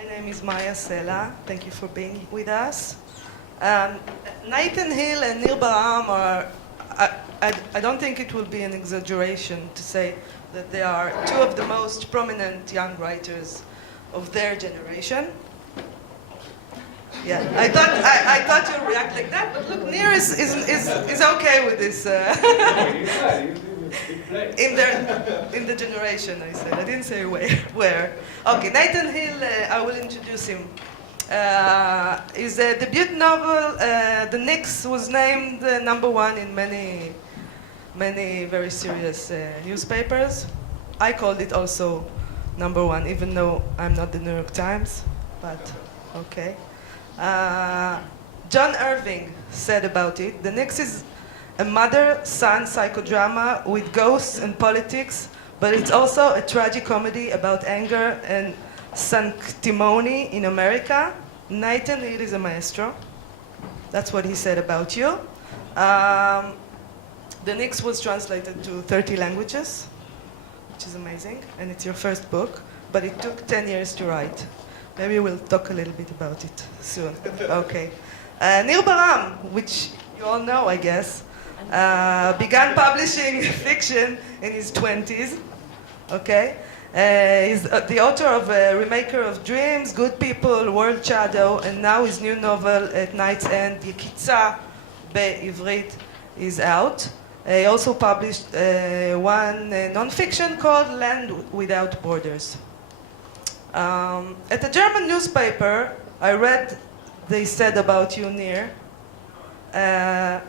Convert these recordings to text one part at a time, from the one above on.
My name is Maya Sela. Thank you for being with us. Nathan Hill and Nir Baraham are, I don't think it will be an exaggeration to say that they are two of the most prominent young writers of their generation. Yeah, I thought you'd react like that, but look, Nir is okay with this. In the generation, I said. I didn't say where. Okay, Nathan Hill, I will introduce him. His debut novel, The Knicks, was named #1 in many very serious newspapers. I called it also #1, even though I'm not the New York Times, but okay. John Irving said about it, The Knicks is a mother-son psychodrama with ghosts and politics, but it's also a tragic comedy about anger and sanctimony in America. Nathan Hill is a maestro. That's what he said about you. The Knicks was translated to 30 languages, which is amazing, and it's your first book, but it took 10 years to write. Maybe we'll talk a little bit about it soon. Okay. Nir Baraham, which you all know, I guess, began publishing fiction in his 20s. Okay? He's the author of Remaker of Dreams, Good People, World Shadow, and now his new novel, At Night's End, יקיצה בעברית, is out. He also published one non-fiction called Land Without Borders. At a German newspaper, I read they said about you, Nir.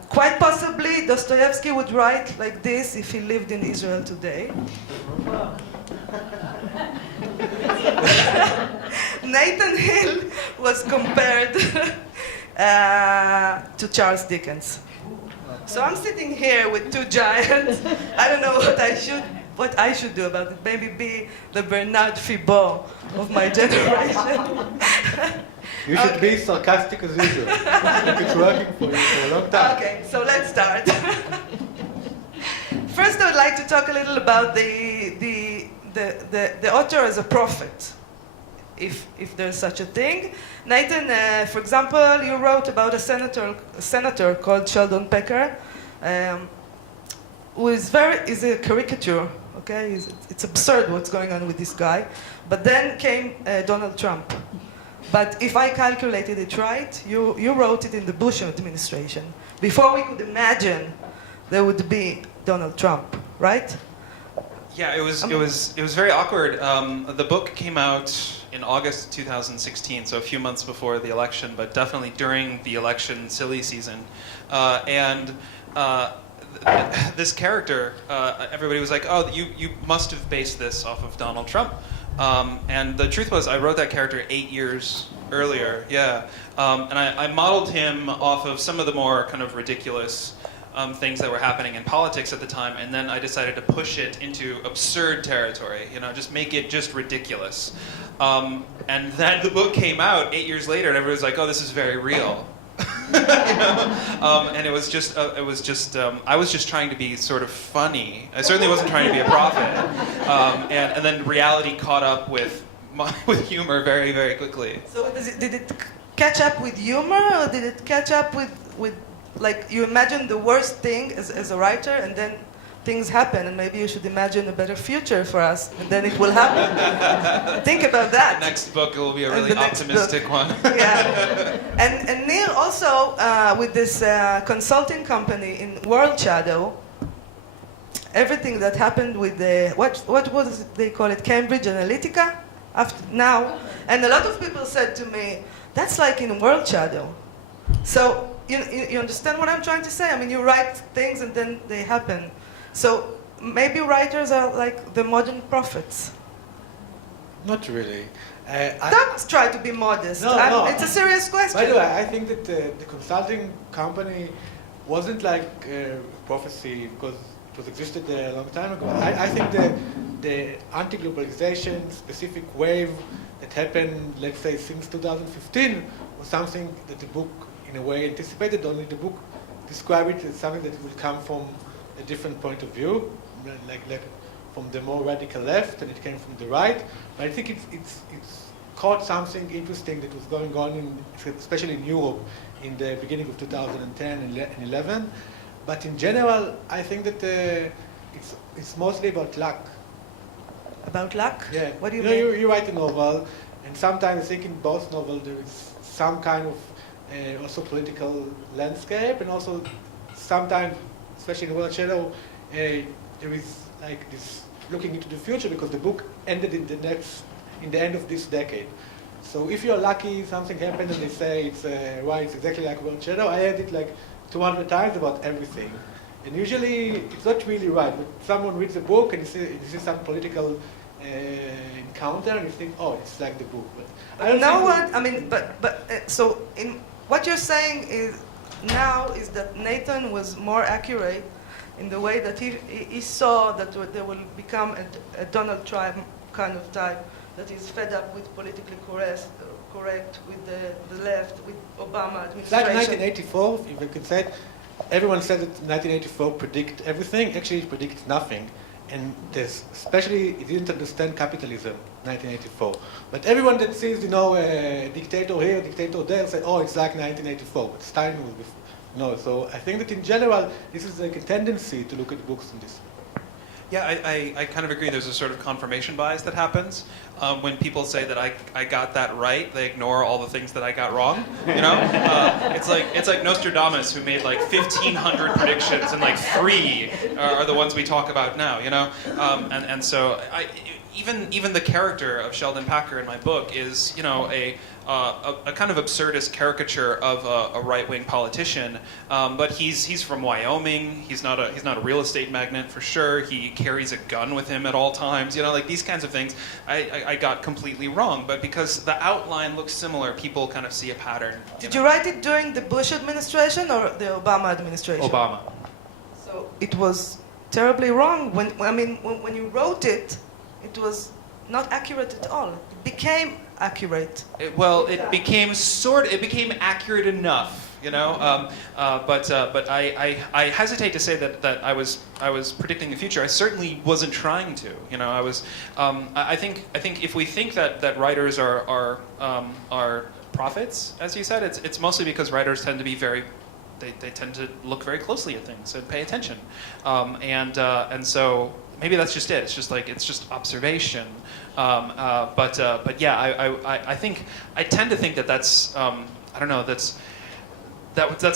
Quite possibly, Dostoevsky would write like this if he lived in Israel today. Nathan Hill was compared to Charles Dickens. So I'm sitting here with two giants. I don't know what I should do about it. Maybe be the Bernard Fibot of my generation. You should be sarcastic as usual. It's working for you for a long time. Okay, so let's start. First, I would like to talk a little about the author as a prophet, if there's such a thing. Nathan, for example, you wrote about a senator called Sheldon Pecker, who is a caricature. Okay, it's absurd what's going on with this guy. But then came Donald Trump. But if I calculated it right, you wrote it in the Bush administration, before we could imagine there would be Donald Trump, right? Yeah, it was very awkward. The book came out in August 2016, so a few months before the election, but definitely during the election silly season. This character, everybody was like, "Oh, you must have based this off of Donald Trump." And the truth was, I wrote that character 8 years earlier. Yeah, and I modeled him off of some of the more kind of ridiculous things that were happening in politics at the time, and then I decided to push it into absurd territory. Just make it just ridiculous. And then the book came out 8 years later, and everybody was like, "Oh, this is very real." And it was just I was just trying to be sort of funny. I certainly wasn't trying to be a prophet. And then reality caught up with humor very, very quickly. So did it catch up with humor, or did it catch up with like you imagine the worst thing as a writer, and then things happen, and maybe you should imagine a better future for us, and then it will happen. Think about that. The next book will be a really optimistic one. Yeah. And Nir also, with this consulting company in World Shadow, everything that happened with the, what was it they call it, Cambridge Analytica, now, and a lot of people said to me, that's like in World Shadow. So, you understand what I'm trying to say? I mean, you write things and then they happen. So maybe writers are like the modern prophets. Not really. Don't try to be modest. No. It's a serious question. By the way, I think that the consulting company wasn't like prophecy because it was existed a long time ago. I think the anti-globalization specific wave that happened, let's say, since 2015 was something that the book, in a way, anticipated. Only the book described it as something that will come from a different point of view, like from the more radical left, and it came from the right. But I think it's caught something interesting that was going on, especially in Europe, in the beginning of 2010 and 11. But in general, I think that it's mostly about luck. About luck? Yeah. What do you mean? You write a novel, and sometimes I think in both novels there is some kind of also political landscape, and also sometimes, especially in World Shadow, there is like this looking into the future because the book ended in the end of this decade. So if you're lucky, something happened and they say it's it's exactly like World Shadow. I read it like 200 times about everything. And usually it's not really right, but someone reads a book and you see some political encounter and you think, oh, it's like the book. But I don't No think one, I mean, so in what you're saying is now is that Nathan was more accurate in the way that he saw that there will become a Donald Trump kind of type that is fed up with politically correct with the left, with Obama it's like administration. 1984, if you could say it. Everyone said that 1984 predict everything. Actually, it predicts nothing. And especially, it didn't understand capitalism, 1984. But everyone that sees, a dictator here, dictator there, say, oh, it's like 1984. But Stalin was before. No, so I think that in general, this is like a tendency to look at books in this. Yeah, I kind of agree. There's a sort of confirmation bias that happens when people say that I got that right. They ignore all the things that I got wrong. It's like Nostradamus, who made like 1,500 predictions, and like 3 are the ones we talk about now. And so even the character of Sheldon Packer in my book is a kind of absurdist caricature of a right-wing politician, but he's from Wyoming. He's not a real estate magnate for sure. He carries a gun with him at all times. Like these kinds of things, I got completely wrong. But because the outline looks similar, people kind of see a pattern. Did you write it during the Bush administration or the Obama administration? Obama. So it was terribly wrong. When you wrote it, it was not accurate at all. It became accurate. It became accurate enough, but I hesitate to say that I was predicting the future. I certainly wasn't trying to, I think if we think that writers are prophets, as you said, it's mostly because writers tend to be they tend to look very closely at things and pay attention, and so maybe that's just it. It's just observation. But yeah, I think I tend to think that's I don't know. That's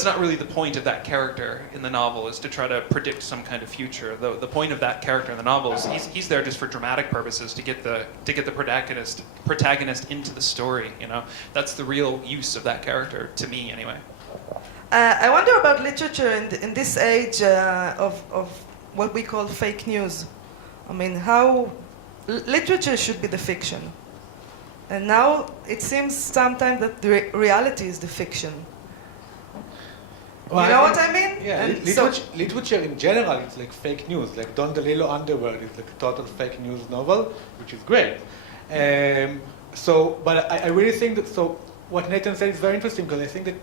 not really the point of that character in the novel, is to try to predict some kind of future. The point of that character in the novel is he's there just for dramatic purposes, to get the protagonist into the story. That's the real use of that character, to me anyway. I wonder about literature in this age of what we call fake news. I mean, how literature should be the fiction. And now it seems sometimes that the reality is the fiction. Well, you know what I mean? Yeah, literature in general, it's like fake news. Like Don DeLillo Underworld is like a total fake news novel, which is great. But I really think that, what Nathan said is very interesting, because I think that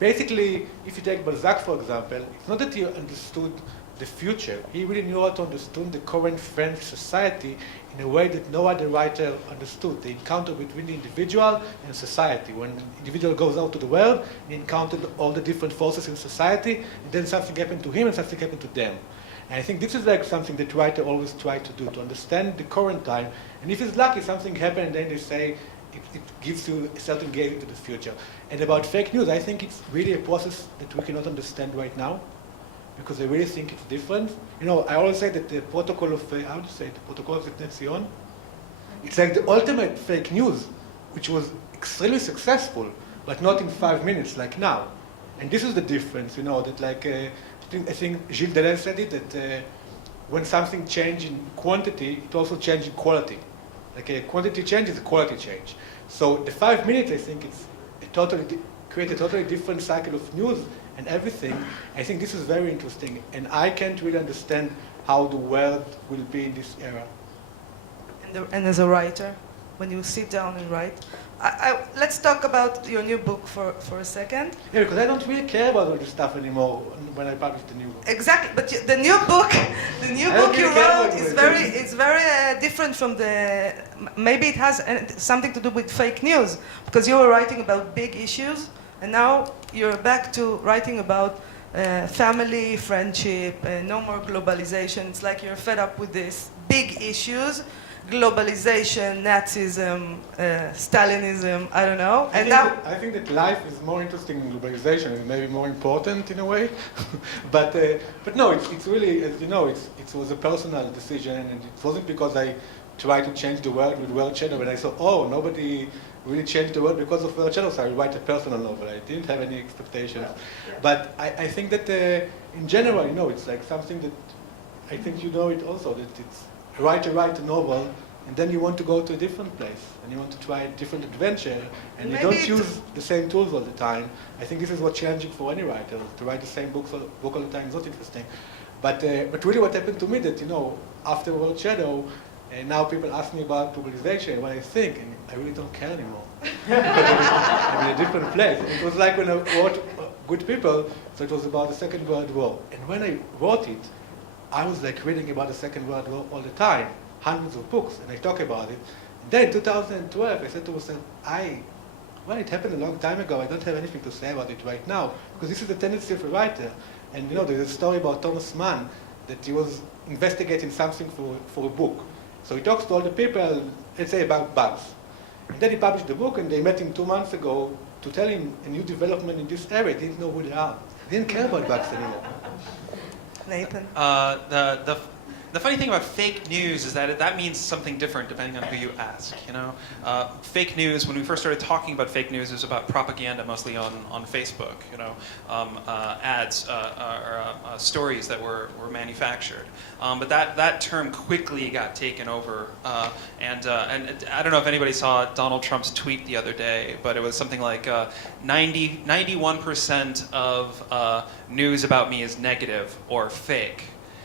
basically, if you take Balzac, for example, it's not that he understood the future. He really knew how to understand the current French society in a way that no other writer understood. The encounter between the individual and society. When the individual goes out to the world, he encountered all the different forces in society, and then something happened to him and something happened to them. And I think this is like something that writer always try to do, to understand the current time. And if it's lucky, something happened, and then they say it gives you a certain gaze into the future. And about fake news, I think it's really a process that we cannot understand right now, because I really think it's different. I always say that the protocol of, the protocol of B'nai Zion, it's like the ultimate fake news, which was extremely successful, but not in 5 minutes like now. And this is the difference, that like, I think Gilles Deleuze said it, that when something changes in quantity, it also changes in quality. Like a quantity change is a quality change. So the 5 minutes, I think, it's create a totally different cycle of news and everything. I think this is very interesting, and I can't really understand how the world will be in this era. And as a writer? when you sit down and write. Let's talk about your new book for a second. Yeah, because I don't really care about all this stuff anymore when I publish the new book. Exactly, but the new book, you wrote is very different from the. Maybe it has something to do with fake news, because you were writing about big issues, and now you're back to writing about family, friendship, no more globalization. It's like you're fed up with these big issues. Globalization, Nazism, Stalinism, I don't know. I think that life is more interesting than globalization, and maybe more important in a way. but no, it's really, as you know, it was a personal decision, and it wasn't because I tried to change the world with World Shadow, and I thought, oh, nobody really changed the world because of World Shadow, so I write a personal novel. I didn't have any expectations. Yeah. But I think that in general, you know, it's like something that, I think you know it also, that it's, write a novel, and then you want to go to a different place, and you want to try a different adventure, and you don't use the same tools all the time. I think this is what's challenging for any writer. To write the same book all the time is not interesting. But really what happened to me that, you know, after World Shadow, and now people ask me about globalization, what I think, and I really don't care anymore. I'm in a different place. It was like when I wrote Good People, so it was about the Second World War. And when I wrote it, I was like reading about the Second World War all the time, hundreds of books, and I talk about it. And then in 2012, I said to myself, well, it happened a long time ago. I don't have anything to say about it right now, because this is the tendency of a writer. And you know, there's a story about Thomas Mann that he was investigating something for a book. So he talks to all the people, let's say about bugs. And then he published the book, and they met him 2 months ago to tell him a new development in this area. He didn't know who they are. He didn't care about bugs anymore. Nathan? The funny thing about fake news is that that means something different depending on who you ask. You know, fake news. When we first started talking about fake news, it was about propaganda, mostly on Facebook. You know, ads or stories that were manufactured. But that term quickly got taken over. And I don't know if anybody saw Donald Trump's tweet the other day, but it was something like 91% of news about me is negative or fake.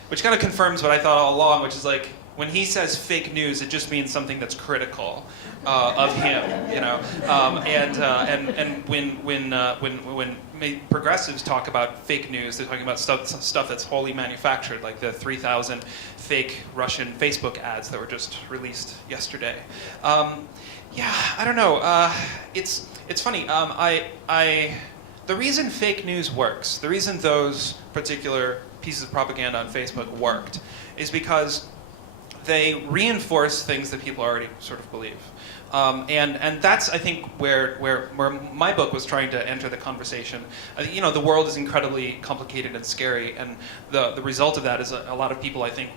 Which kind of confirms what I thought all along, which is like, when he says fake news, it just means something that's critical of him, you know. And when progressives talk about fake news, they're talking about stuff that's wholly manufactured, like the 3,000 fake Russian Facebook ads that were just released yesterday. Yeah, I don't know. It's funny. The reason fake news works, the reason those particular pieces of propaganda on Facebook worked, is because they reinforce things that people already sort of believe. And that's, I think, where my book was trying to enter the conversation. You know, the world is incredibly complicated and scary, and the result of that is a lot of people, I think,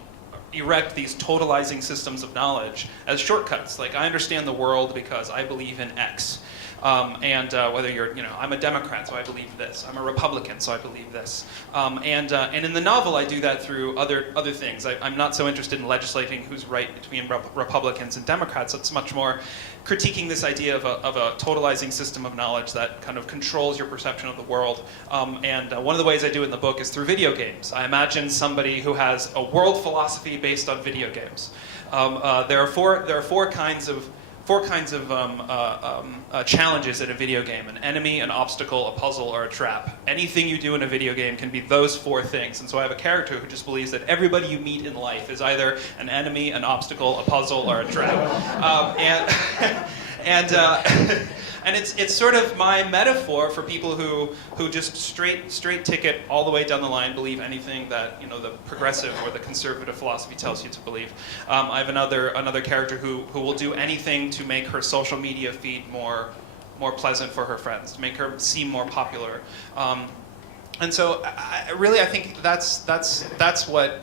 erect these totalizing systems of knowledge as shortcuts. Like, I understand the world because I believe in X. Whether you're, you know, I'm a Democrat, so I believe this. I'm a Republican, so I believe this. And in the novel, I do that through other things. I'm not so interested in legislating who's right between Republicans and Democrats. It's much more critiquing this idea of a totalizing system of knowledge that kind of controls your perception of the world. One of the ways I do it in the book is through video games. I imagine somebody who has a world philosophy based on video games. There are four kinds of challenges in a video game: an enemy, an obstacle, a puzzle, or a trap. Anything you do in a video game can be those four things. And so I have a character who just believes that everybody you meet in life is either an enemy, an obstacle, a puzzle, or a trap. And it's sort of my metaphor for people who just straight ticket all the way down the line believe anything that, you know, the progressive or the conservative philosophy tells you to believe. I have another character who will do anything to make her social media feed more pleasant for her friends, to make her seem more popular. And so I think that's what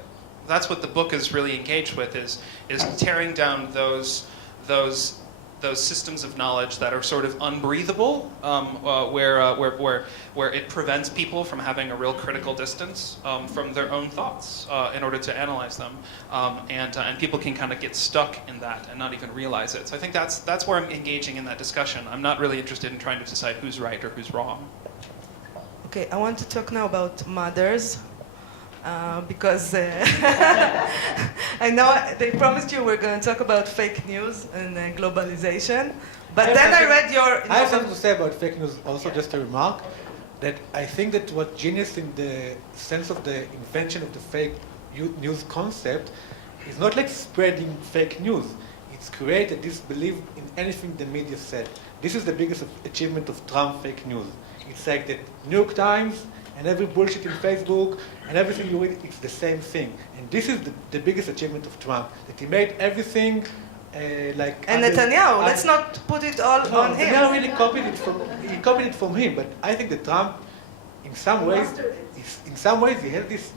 the book is really engaged with, is tearing down those systems of knowledge that are sort of unbreathable, where it prevents people from having a real critical distance from their own thoughts in order to analyze them, and people can kind of get stuck in that and not even realize it. So I think that's where I'm engaging in that discussion. I'm not really interested in trying to decide who's right or who's wrong. Okay, I want to talk now about mothers. because I know they promised you we're going to talk about fake news and globalization. But then I read your I have novel. something to say about fake news also, just a remark, that I think that what genius in the sense of the invention of the fake news concept is not like spreading fake news. It's created this belief in anything the media said. This is the biggest achievement of Trump fake news. It's like the New York Times and every bullshit in Facebook and everything you read, it's the same thing. And this is the biggest achievement of Trump, that he made everything like... And Netanyahu, let's not put it all on him. Netanyahu really copied it from him, but I think that Trump, in some ways, he has this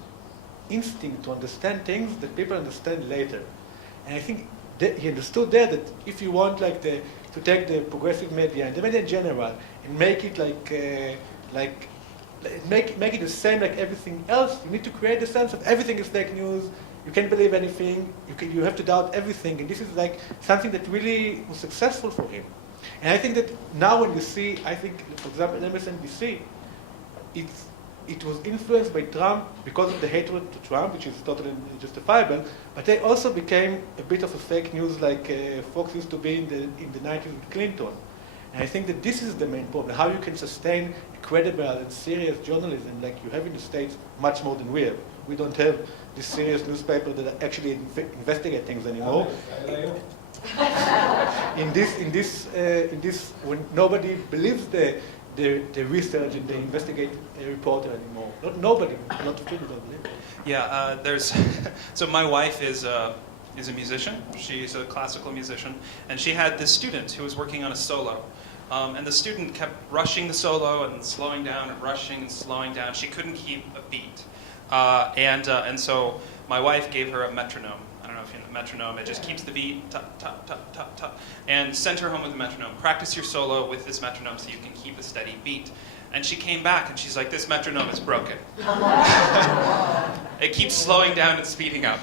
instinct to understand things that people understand later. And I think that he understood there that if you want to take the progressive media and the media in general and make it make it the same like everything else, you need to create the sense of everything is fake news. You can't believe anything. You have to doubt everything. And this is like something that really was successful for him. And I think that now when you see, I think, for example, MSNBC, it was influenced by Trump because of the hatred to Trump, which is totally justifiable, but they also became a bit of a fake news like Fox used to be in the 90s with Clinton. And I think that this is the main problem, how you can sustain credible and serious journalism like you have in the States much more than we have. We don't have this serious newspaper that actually investigate things anymore. In this, when nobody believes the research and the investigative reporter anymore. Not nobody, a lot of people don't believe it. Yeah, there's. So my wife is a musician. She's a classical musician, and she had this student who was working on a solo. And the student kept rushing the solo and slowing down and rushing and slowing down. She couldn't keep a beat. And so my wife gave her a metronome. I don't know if you know the metronome. It just keeps the beat, tap, tap, tap, tap, tap. And sent her home with a metronome. Practice your solo with this metronome so you can keep a steady beat. And she came back and she's like, this metronome is broken. It keeps slowing down and speeding up.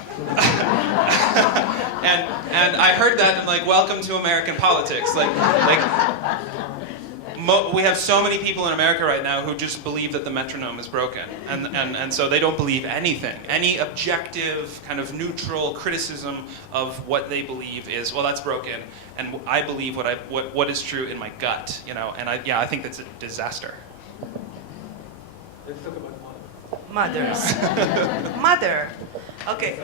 and I heard that and I'm like, welcome to American politics. We have so many people in America right now who just believe that the metronome is broken. And so they don't believe anything. Any objective, kind of neutral criticism of what they believe is, well, that's broken. And I believe what is true in my gut, you know. And I think that's a disaster. Let's talk about Mothers. Mother. Okay.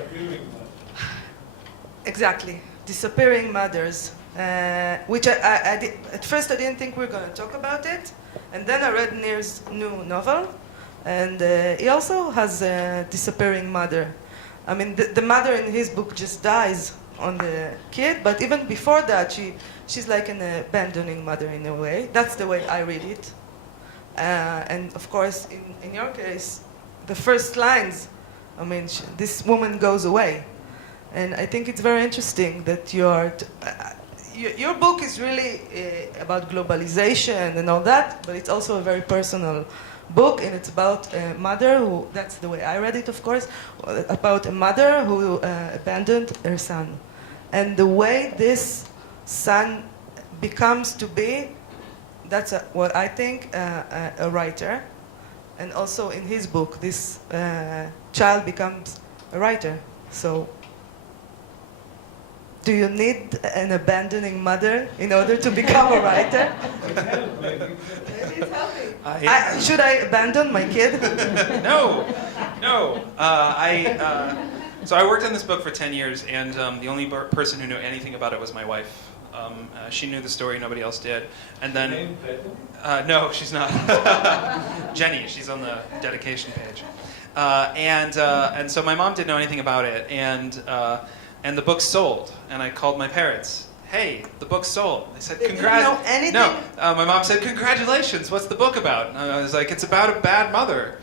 Exactly. Disappearing mothers. Which at first I didn't think we were going to talk about it. And then I read Nir's new novel. And he also has a disappearing mother. I mean, the mother in his book just dies on the kid. But even before that, she's like an abandoning mother in a way. That's the way I read it. And of course, in your case, the first lines, I mean, this woman goes away. And I think it's very interesting that your book is really about globalization and all that, but it's also a very personal book, and it's about a mother who, that's the way I read it, of course, about a mother who abandoned her son. And the way this son becomes to be, that's what I think a writer. And also in his book, this child becomes a writer. So, do you need an abandoning mother in order to become a writer? Maybe it's helping. Should I abandon my kid? No. So I worked on this book for 10 years, and the only person who knew anything about it was my wife. She knew the story, nobody else did. And then, no, she's not. Jenny, she's on the dedication page. And so my mom didn't know anything about it, and the book sold. And I called my parents. Hey, the book sold. They said, They didn't know anything? No, my mom said, congratulations, what's the book about? And I was like, it's about a bad mother.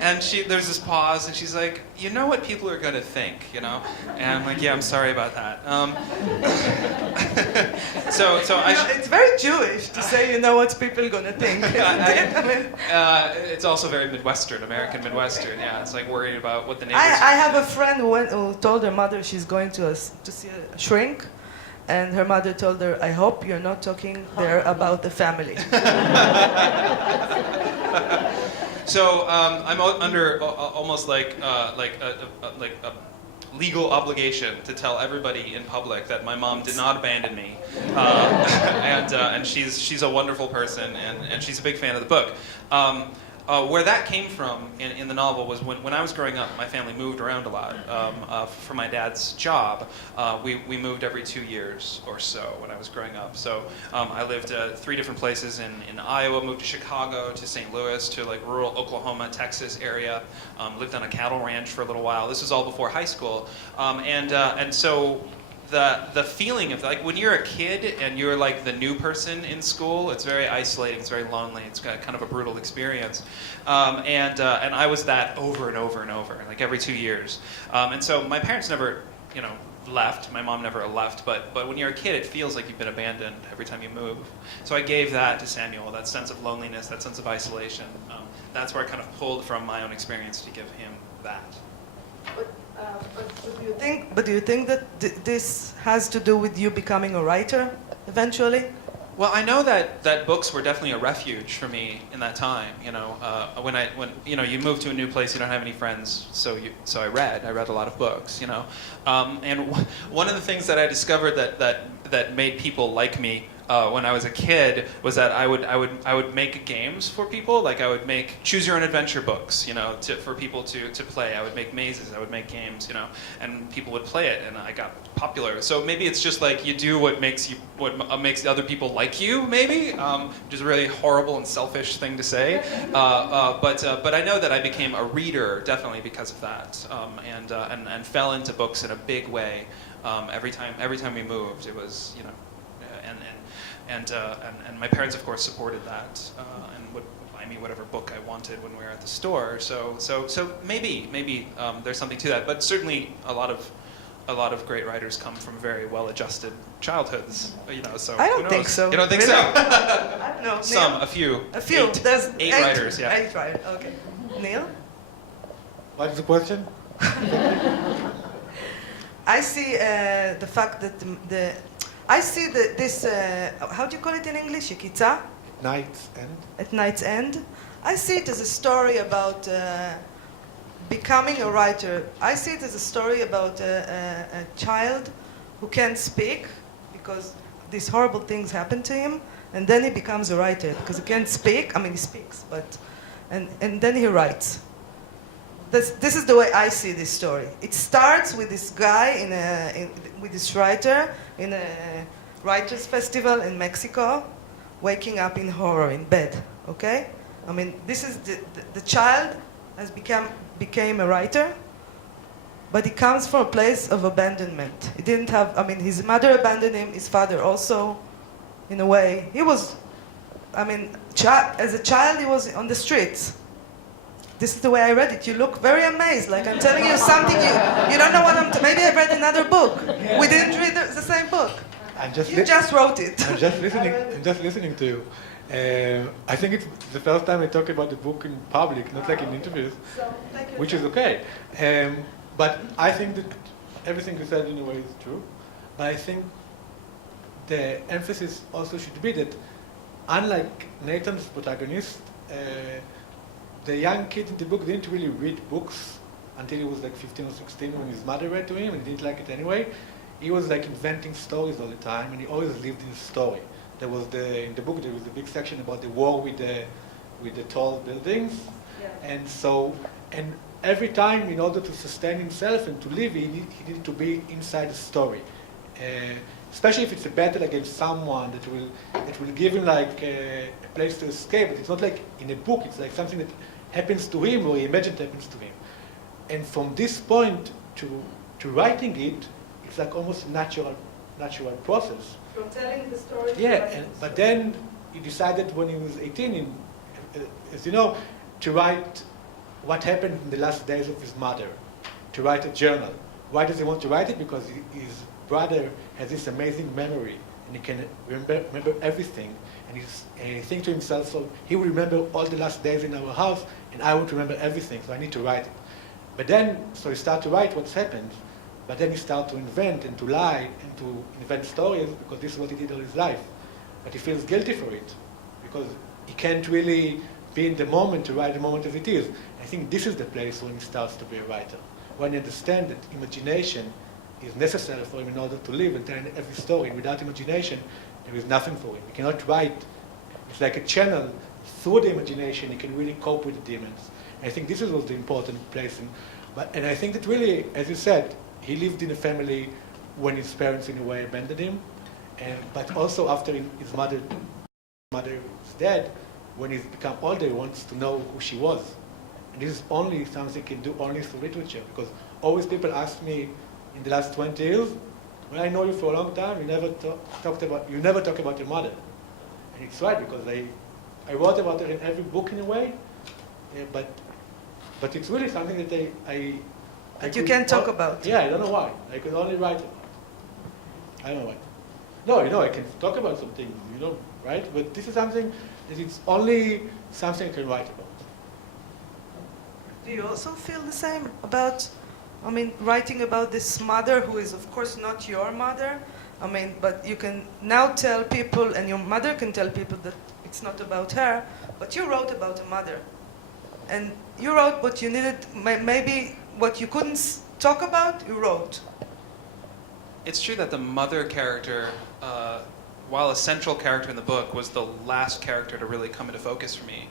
And there's this pause, and she's like, you know what people are going to think, you know? And I'm like, yeah, I'm sorry about that. It's very Jewish to say, you know what people are going to think. It's also very Midwestern, American Midwestern, yeah. It's like worrying about what the neighbors... I have a friend who told her mother she's going to see a shrink, and her mother told her, I hope you're not talking there about the family. So I'm under almost like a legal obligation to tell everybody in public that my mom did not abandon me, and she's a wonderful person, and she's a big fan of the book. Where that came from in the novel was when I was growing up, my family moved around a lot. For my dad's job, we moved every 2 years or so when I was growing up. So I lived 3 different places in Iowa, moved to Chicago, to St. Louis, to like rural Oklahoma, Texas area. Lived on a cattle ranch for a little while. This was all before high school, and so. The feeling of like when you're a kid and you're like the new person in school, it's very isolating, it's very lonely, it's kind of a brutal experience, and I was that over and over and over, like every 2 years, and so my parents never, left. My mom never left, but when you're a kid, it feels like you've been abandoned every time you move. So I gave that to Samuel, that sense of loneliness, that sense of isolation. That's where I kind of pulled from my own experience to give him that. But do you think that this has to do with you becoming a writer eventually? Well, I know that books were definitely a refuge for me in that time. When you move to a new place, you don't have any friends, so I read a lot of books. And one of the things that I discovered that made people like me when I was a kid was that I would make games for people. Like I would make choose your own adventure books, for people to play. I would make mazes. I would make games, and people would play it, and I got popular. So maybe it's just like you do what makes other people like you, maybe, which is a really horrible and selfish thing to say. But I know that I became a reader definitely because of that, and fell into books in a big way. Every time we moved, it was and my parents, of course, supported that and would buy me whatever book I wanted when we were at the store. So maybe there's something to that. But certainly a lot of great writers come from very well-adjusted childhoods. So I don't think so. You don't think Really? so? I don't know. Some, Neil? a few. A few. There's 8 writers. Yeah. 8 writers. Okay. Neil? What's the question? I see the fact that I see this, how do you call it in English? Yekitza? Night's End. At Night's End. I see it as a story about becoming a writer. I see it as a story about a child who can't speak because these horrible things happen to him, and then he becomes a writer because he can't speak. I mean, he speaks, and then he writes. This is the way I see this story. It starts with this guy with this writer in a writers' festival in Mexico, waking up in horror in bed. Okay, I mean this is the child has became a writer, but he comes from a place of abandonment. He didn't have. I mean, his mother abandoned him. His father also, in a way. He was. I mean, as a child, he was on the streets. This is the way I read it. You look very amazed, like I'm telling you something you don't know what I'm. Maybe I read another book. We didn't read the same book. You just wrote it. I'm just listening. I'm just listening to you. I think it's the first time I talk about the book in public, not like in interviews, which is okay. But I think that everything you said in a way is true. But I think the emphasis also should be that, unlike Nathan's protagonist, the young kid in the book didn't really read books until he was like 15 or 16 when his mother read to him, and he didn't like it anyway. He was like inventing stories all the time, and he always lived in a story. There was in the book there was a big section about the war with the tall buildings, and every time in order to sustain himself and to live, he needed to be inside the story. Especially if it's a battle against someone that will give him like a place to escape. But it's not like in a book. It's like something that happens to him or he imagines happens to him. And from this point to writing it, it's like almost a natural process. From telling the story. Yeah, but then he decided when he was 18, as you know, to write what happened in the last days of his mother, to write a journal. Why does he want to write it? Because his brother has this amazing memory, and he can remember everything. And he thinks to himself, so he will remember all the last days in our house, and I won't remember everything, so I need to write it. But then, so he starts to write what's happened, but then he starts to invent and to lie and to invent stories, because this is what he did all his life. But he feels guilty for it, because he can't really be in the moment, to write the moment as it is. I think this is the place when he starts to be a writer, when he understands that imagination is necessary for him in order to live and tell every story. Without imagination, there is nothing for him. He cannot write. It's like a channel. Through the imagination, he can really cope with the demons. And I think this was the important place. And I think that really, as you said, he lived in a family when his parents, in a way, abandoned him. But also after his mother is dead, when he's become older, he wants to know who she was. And this is only something he can do only through literature. Because always people ask me in the last 20 years, when I know you for a long time, you never talk about your mother. And it's right, because I wrote about her in every book in a way, but it's really something that That you can't talk about. Yeah, I don't know why. I could only write about. I don't know why. No, I can talk about some things, right? But this is something that it's only something I can write about. Do you also feel the same about, writing about this mother who is, of course, not your mother? But you can now tell people, and your mother can tell people that it's not about her, but you wrote about a mother. And you wrote what you needed, maybe what you couldn't talk about, you wrote. It's true that the mother character, while a central character in the book, was the last character to really come into focus for me.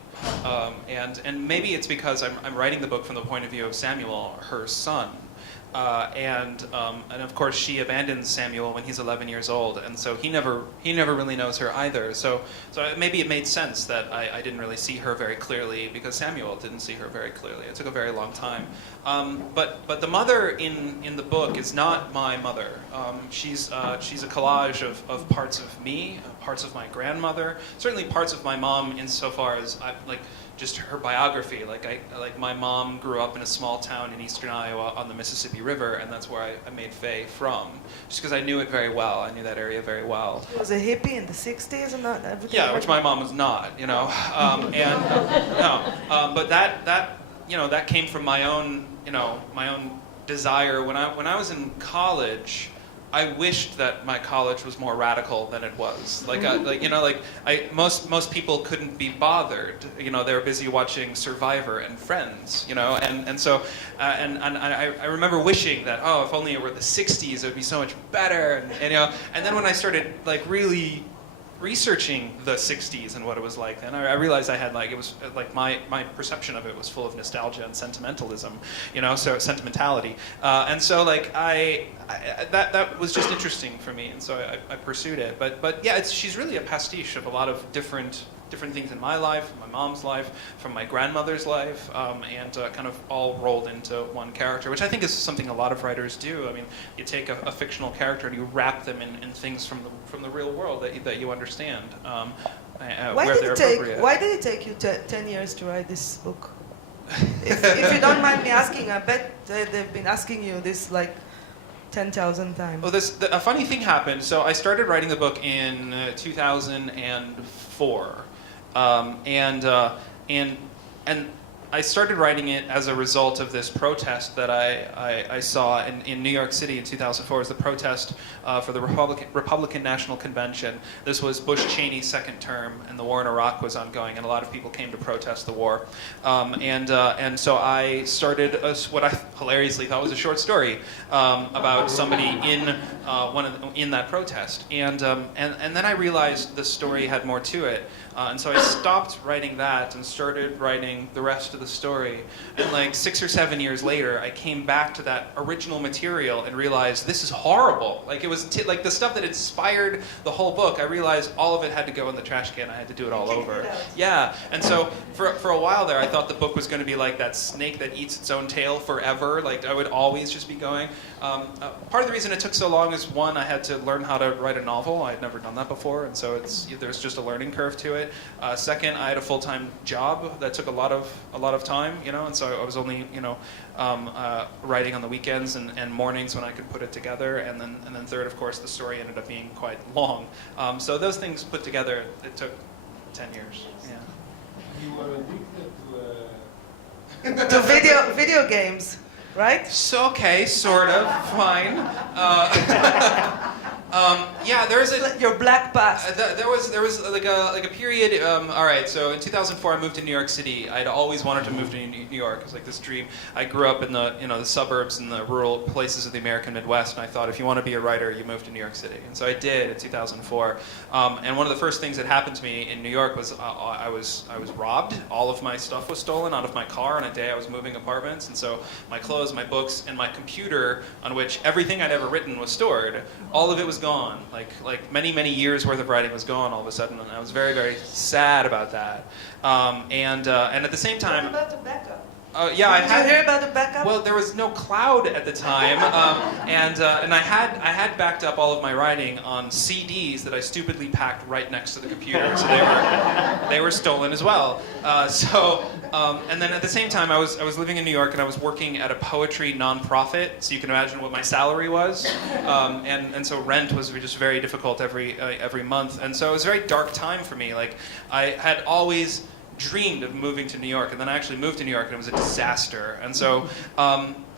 And maybe it's because I'm writing the book from the point of view of Samuel, her son. And of course she abandons Samuel when he's 11 years old, and so he never really knows her either. So maybe it made sense that I didn't really see her very clearly, because Samuel didn't see her very clearly. It took a very long time. But the mother in the book is not my mother. She's a collage of parts of me, parts of my grandmother, certainly parts of my mom, insofar as just her biography. Like my mom grew up in a small town in eastern Iowa on the Mississippi River, and that's where I made Faye from, just because I knew it very well. I knew that area very well. She was a hippie in the 60s and not everything. Yeah, which my mom was not, but that came from my own desire. When I was in college, I wished that my college was more radical than it was. Most people couldn't be bothered. They were busy watching Survivor and Friends. So I remember wishing that, if only it were the '60s, it would be so much better. And then when I started really researching the 60s and what it was like then, I realized I had my perception of it was full of nostalgia and sentimentalism, so sentimentality. And so that was just interesting for me, and so I pursued it. But yeah, she's really a pastiche of a lot of different things in my life, my mom's life, from my grandmother's life, and kind of all rolled into one character, which I think is something a lot of writers do. You take a fictional character and you wrap them in things from the real world that you understand, where they're appropriate. Why did it take you 10 years to write this book? if you don't mind me asking, I bet they've been asking you this 10,000 times. Well, a funny thing happened. So I started writing the book in 2004. And I started writing it as a result of this protest that I saw in New York City in 2004. It was the protest for the Republican National Convention. This was Bush Cheney's second term, and the war in Iraq was ongoing, and a lot of people came to protest the war. And so I started what I hilariously thought was a short story about somebody in that protest. And then I realized the story had more to it. And so I stopped writing that and started writing the rest of the story. And 6 or 7 years later, I came back to that original material and realized this is horrible. It was the stuff that inspired the whole book. I realized all of it had to go in the trash can. I had to do it all over. Yeah. And so for a while there, I thought the book was going to be like that snake that eats its own tail forever. I would always just be going. Part of the reason it took so long is, one, I had to learn how to write a novel. I had never done that before, and so there's just a learning curve to it. Second, I had a full-time job that took a lot of time, and so I was only writing on the weekends and mornings when I could put it together. And then third, of course, the story ended up being quite long. So those things put together, it took 10 years. Yeah. You were addicted to video games, right? So, okay, sort of, fine. Yeah, there's a Your black past. there was like a period. All right, so in 2004 I moved to New York City. I'd always wanted to move to New York. It was like this dream. I grew up in the the suburbs and the rural places of the American Midwest, and I thought if you want to be a writer, you move to New York City. And so I did in 2004. And one of the first things that happened to me in New York was I was robbed. All of my stuff was stolen out of my car on a day I was moving apartments, and so my clothes, my books, and my computer on which everything I'd ever written was stored, all of it was gone. Like many years worth of writing was gone all of a sudden, and I was very sad about that. And at the same time, What about the backup? yeah, I Did had. you hear about the backup? Well, there was no cloud at the time, and I had backed up all of my writing on CDs that I stupidly packed right next to the computer, so they were stolen as well. And then at the same time, I was living in New York and I was working at a poetry nonprofit, so you can imagine what my salary was, and so rent was just very difficult every month, and so it was a very dark time for me. Like I had always dreamed of moving to New York, and then I actually moved to New York, and it was a disaster. And so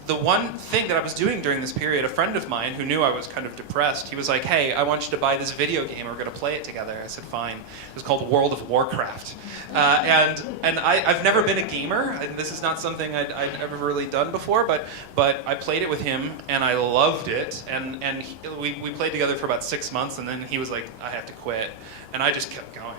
the one thing that I was doing during this period, a friend of mine who knew I was kind of depressed, he was like, hey, I want you to buy this video game, we're going to play it together. I said, fine. It was called World of Warcraft. And I've never been a gamer. This is not something I'd ever really done before, but I played it with him, and I loved it. And we played together for about 6 months, and then he was like, I have to quit. And I just kept going,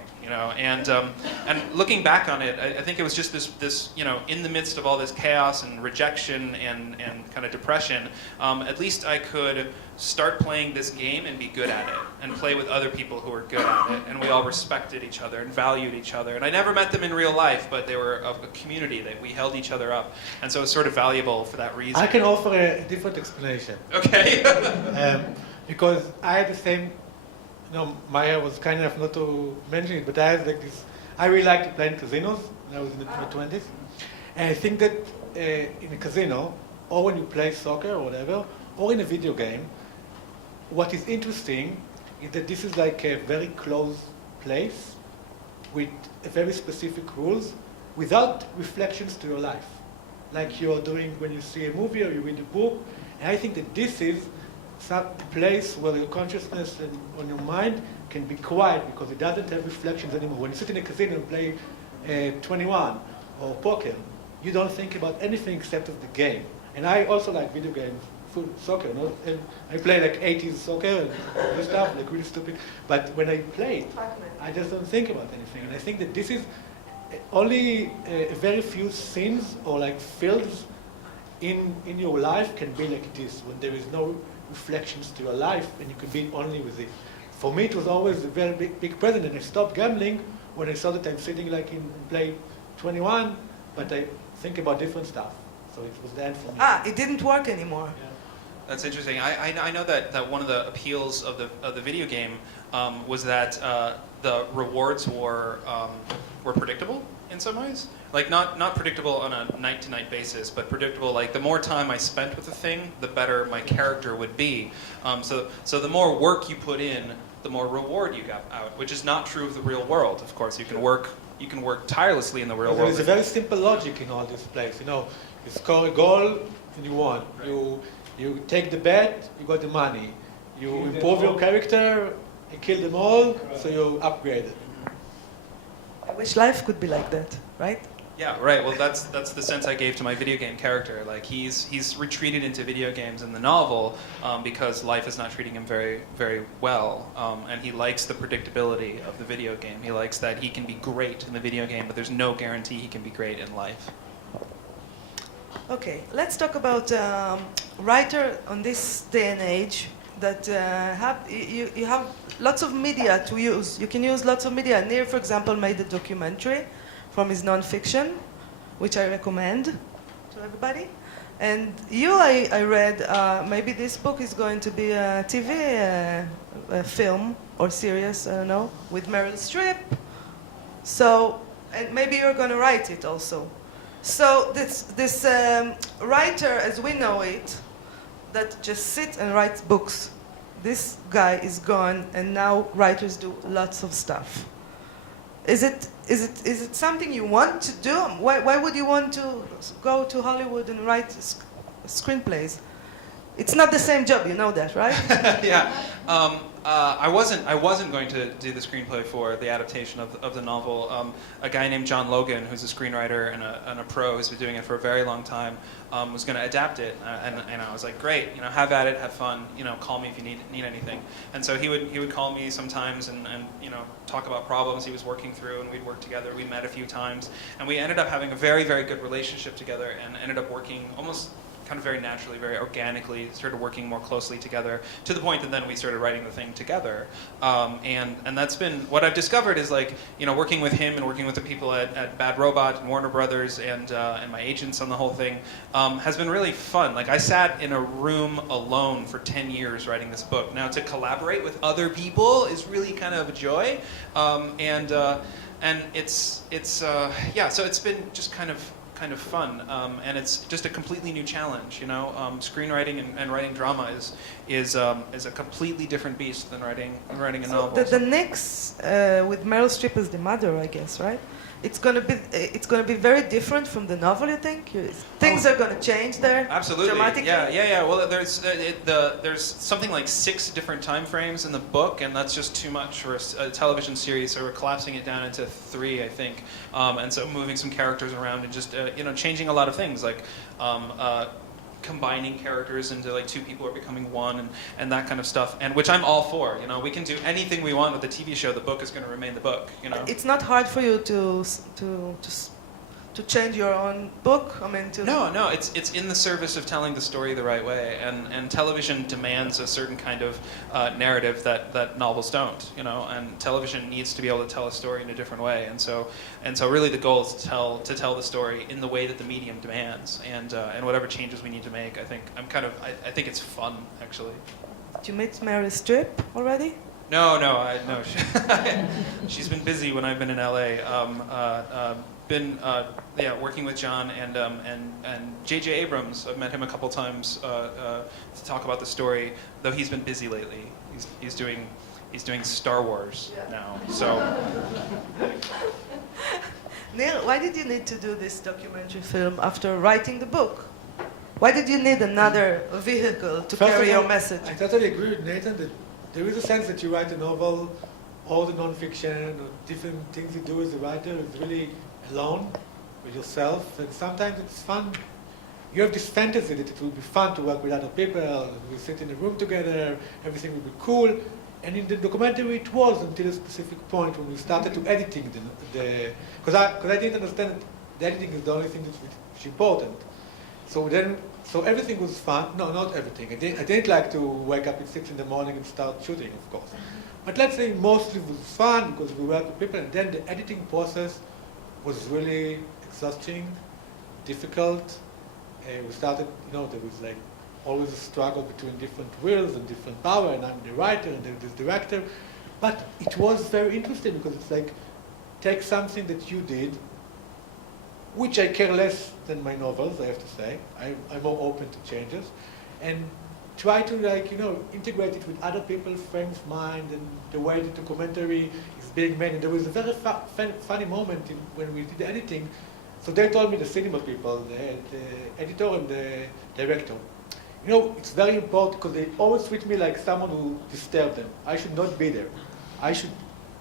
And looking back on it, I think it was just this in the midst of all this chaos and rejection and kind of depression, at least I could start playing this game and be good at it, and play with other people who were good at it, and we all respected each other and valued each other. And I never met them in real life, but they were a community that we held each other up, and so it was sort of valuable for that reason. I can offer a different explanation. Okay. Because I had the same. Maya was kind enough not to mention it, but I had like this. I really liked to play in casinos when I was in the 20s, and I think that in a casino, or when you play soccer or whatever, or in a video game, what is interesting is that this is like a very closed place with very specific rules, without reflections to your life, like you are doing when you see a movie or you read a book. And I think that this is some place where your consciousness and on your mind can be quiet, because it doesn't have reflections anymore. When you sit in a casino and play 21 or poker, you don't think about anything except of the game. And I also like video games, soccer. And I play like 80s soccer and other stuff, like really stupid. But when I play, I just don't think about anything. And I think that this is only a very few scenes or like fields in your life can be like this, when there is no reflections to your life, and you can be only with it. For me, it was always a very big present, and I stopped gambling when I saw that I'm sitting like in play 21, but I think about different stuff. So it was the end for me. It didn't work anymore. Yeah. That's interesting. I know that one of the appeals of the video game was that the rewards were predictable in some ways. Like not predictable on a night-to-night basis, but predictable. Like the more time I spent with the thing, the better my character would be. So the more work you put in, the more reward you got out, which is not true of the real world. Of course, you can work tirelessly in the real world. There is a very simple logic in all this place. You score a goal and you won. Right. You take the bet, you got the money. You improve your character, you kill them all, so you upgrade it. I wish life could be like that, right? Yeah, right. Well, that's the sense I gave to my video game character. Like he's retreated into video games in the novel because life is not treating him very well, and he likes the predictability of the video game. He likes that he can be great in the video game, but there's no guarantee he can be great in life. Okay, let's talk about writer on this day and age that you have lots of media to use. You can use lots of media. Nir, for example, made a documentary from his nonfiction, which I recommend to everybody. And I read, maybe this book is going to be a TV a film or series, I don't know, with Meryl Streep. So, and maybe you're going to write it also. So this writer, as we know it, that just sits and writes books. This guy is gone, and now writers do lots of stuff. Is it something you want to do? Why would you want to go to Hollywood and write screenplays? It's not the same job, you know that, right? Yeah. I wasn't going to do the screenplay for the adaptation of the novel. A guy named John Logan, who's a screenwriter and a pro, who's been doing it for a very long time, was going to adapt it, and I was like, great, have at it, have fun, call me if you need anything. And so he would call me sometimes and talk about problems he was working through, and we'd work together. We met a few times, and we ended up having a very, very good relationship together, and ended up working almost kind of very naturally, very organically, started working more closely together, to the point that then we started writing the thing together. And that's been, what I've discovered is working with him and working with the people at Bad Robot and Warner Brothers and my agents on the whole thing has been really fun. I sat in a room alone for 10 years writing this book. Now to collaborate with other people is really kind of a joy. And it's so it's been just kind of fun, and it's just a completely new challenge. Screenwriting and writing drama is a completely different beast than writing a novel. The Knicks with Meryl Streep as the mother, I guess, right? It's gonna be very different from the novel. You think things are gonna change there? Absolutely. Dramatically? Yeah. Well, there's something like 6 different time frames in the book, and that's just too much for a television series. So we're collapsing it down into 3, I think. And so moving some characters around and just changing a lot of things, like combining characters into 2 people are becoming 1 and that kind of stuff, and which I'm all for. We can do anything we want with the TV show. The book is going to remain the book. It's not hard for you to change your own book. No, it's in the service of telling the story the right way, and television demands a certain kind of narrative that novels don't. And television needs to be able to tell a story in a different way, and so really the goal is to tell the story in the way that the medium demands, and whatever changes we need to make. I think it's fun, actually. Did you meet Meryl Streep already? No. She's been busy when I've been in LA. Working with John and J.J. Abrams. I've met him a couple times to talk about the story, though he's been busy lately. He's doing Star Wars now. So, Neil, why did you need to do this documentary film after writing the book? Why did you need another vehicle to carry your message? I totally agree with Nathan that there is a sense that you write a novel, all the nonfiction or different things you do as a writer is really alone with yourself, and sometimes it's fun. You have this fantasy that it will be fun to work with other people, we sit in a room together, everything will be cool, and in the documentary it was until a specific point when we started to editing because I didn't understand that the editing is the only thing that's important. So everything was fun. No, not everything. I didn't like to wake up at 6 in the morning and start shooting, of course. But let's say mostly it was fun because we worked with people, and then the editing process was really exhausting, difficult. We started, there was always a struggle between different wills and different power, and I'm the writer and then this director. But it was very interesting because it's take something that you did, which I care less than my novels, I have to say. I'm more open to changes, and try to integrate it with other people's frames of mind and the way the documentary is being made. And there was a very funny moment when we did the editing. So they told me, the cinema people, the editor and the director, it's very important because they always treat me like someone who disturbed them. I should not be there.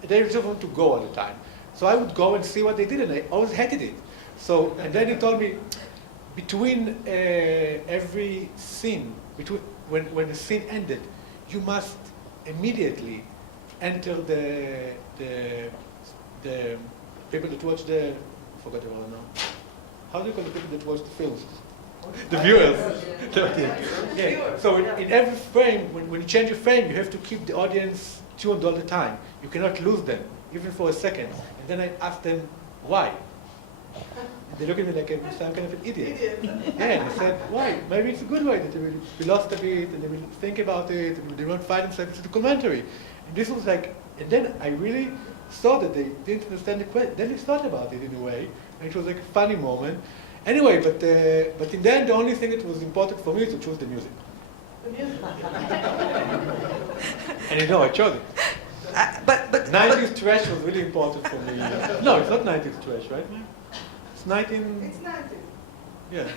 They just want to go all the time. So I would go and see what they did, and I always hated it. So, and then he told me, between every scene, when the scene ended, you must immediately enter the people that watch I forgot about it now. How do you call the people that watch the films? The viewers. Yeah. So in every frame, when you change a frame, you have to keep the audience tuned all the time. You cannot lose them, even for a second. And then I asked them, why? They look at me like I'm some kind of an idiot. Yeah, and I said, why? Maybe it's a good way that they will be lost a bit, and they will think about it, and they won't find themselves. It's a documentary. And this was and then I really saw that they didn't understand the question. Then they thought about it in a way, and it was a funny moment. Anyway, but in the end, the only thing that was important for me is to choose the music. The music. And I chose it. But 90s trash was really important for me. No, it's not 90s trash, right, man? It's 19... It's 90s. Yeah.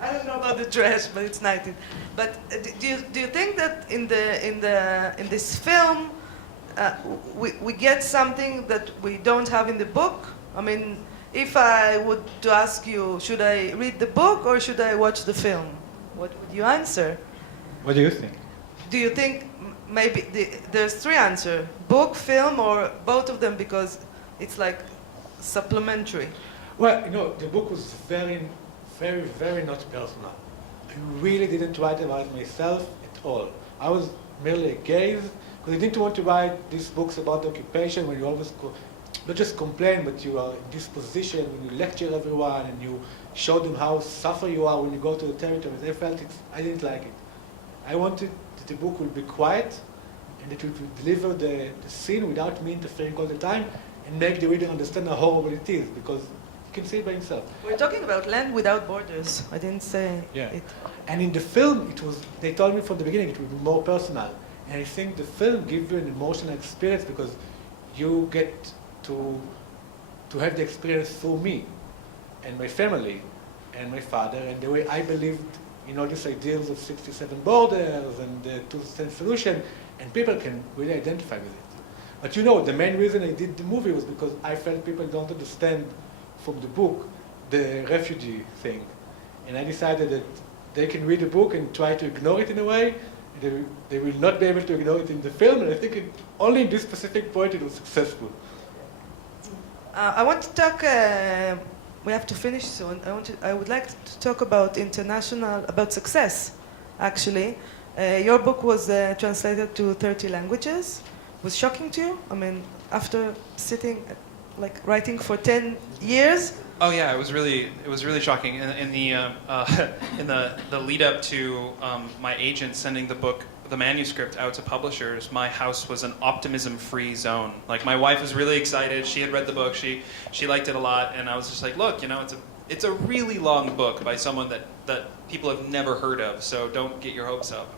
I don't know about the trash, but it's 19. But do you think that in this film we get something that we don't have in the book? I mean, if I would to ask you, should I read the book or should I watch the film? What would you answer? What do you think? Do you think maybe there's three answers: book, film, or both of them? Because it's like supplementary. Well, you know, the book was very, very, very not personal. I really didn't write about myself at all. I was merely a gaze, because I didn't want to write these books about the occupation when you always not just complain, but you are in this position when you lecture everyone and you show them how suffer you are when you go to the territories. I didn't like it. I wanted that the book would be quiet and that it would deliver the scene without me interfering all the time and make the reader understand how horrible it is, because he can see it by himself. We're talking about Land Without Borders. I didn't say Yeah. it. And in the film, they told me from the beginning it would be more personal. And I think the film gives you an emotional experience because you get to have the experience through me and my family and my father and the way I believed in all these ideals of 67 borders and the two-state solution, and people can really identify with it. But you know, the main reason I did the movie was because I felt people don't understand from the book the refugee thing. And I decided that they can read the book and try to ignore it in a way. They will not be able to ignore it in the film, and I think only in this specific point it was successful. I want to talk. We have to finish soon. I would like to talk about about success. Actually, your book was translated to 30 languages. Was shocking to you? I mean, after sitting, writing for 10 years. Oh yeah, it was really shocking. In the lead up to my agent sending the manuscript out to publishers, my house was an optimism-free zone. Like, my wife was really excited. She had read the book. She liked it a lot, and I was just like, look, you know, it's a really long book by someone that people have never heard of. So don't get your hopes up.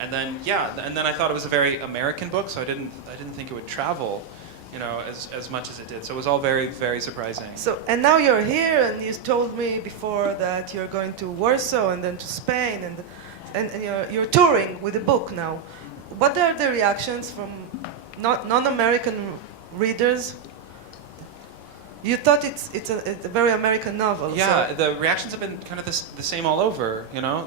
And then I thought it was a very American book, so I didn't think it would travel, you know, as much as it did. So it was all very, very surprising. So, and now you're here, and you told me before that you're going to Warsaw and then to Spain, and you're touring with the book now. What are the reactions from non-American readers? You thought it's a very American novel. Yeah, so. the reactions have been kind of the same all over, you know,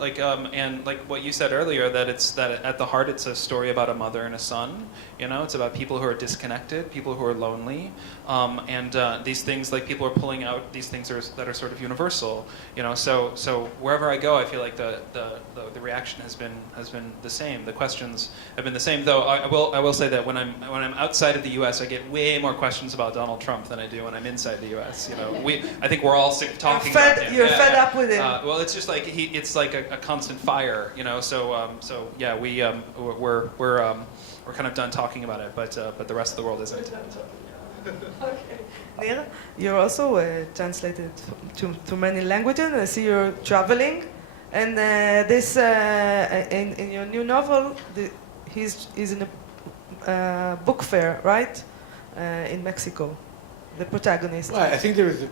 and like what you said earlier, that at the heart it's a story about a mother and a son, you know, it's about people who are disconnected, people who are lonely, and these things, like, people are pulling out these things that are sort of universal, you know, so wherever I go, I feel like the reaction has been the same, the questions have been the same, though I will say that when I'm outside of the U.S., I get way more questions about Donald Trump than I do when I'm inside the U.S. You know, I think we're all sick of talking about him. You're fed up with him. Well, it's just like it's like a constant fire, you know. So yeah, we're kind of done talking about it, but the rest of the world isn't. Okay. Nir, you're also translated to many languages. I see you're traveling, and this in your new novel, he's in a book fair, right, in Mexico. The protagonist. Well, I think there is